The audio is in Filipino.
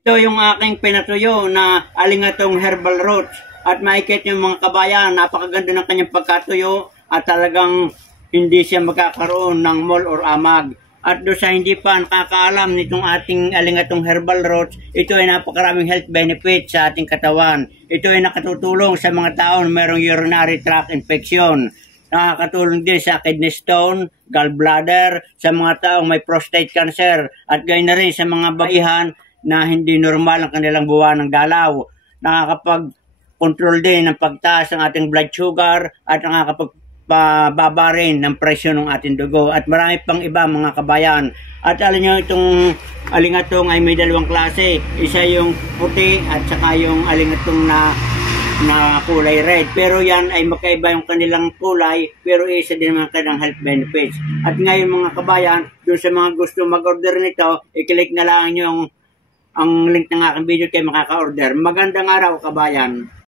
Ito yung aking pinatuyo na alingatong herbal roots. At makikita yung mga kabayan, napakaganda ng kanyang pagkatuyo at talagang hindi siya magkakaroon ng mol or amag. At doon sa hindi pa nakakaalam nitong ating alingatong herbal roots, ito ay napakaraming health benefits sa ating katawan. Ito ay nakatutulong sa mga taong mayroong urinary tract infection. Nakakatulong din sa kidney stone, gallbladder, sa mga taong may prostate cancer, at gayon na rin sa mga baihan na hindi normal ang kanilang buwan ng dalaw. Nakakapag-control din ng pagtaas ng ating blood sugar at nakakapag-baba rin ng presyo ng ating dugo. At marami pang iba mga kabayan. At alam nyo, itong alingatong ay may dalawang klase. Isa yung puti at saka yung alingatong na kulay red. Pero yan ay magkaiba yung kanilang kulay, pero isa din naman kanilang health benefits. At ngayon mga kabayan, doon sa mga gusto mag-order nito, i-click na lang yung ang link ng aking video kayo makaka-order. Magandang araw kabayan.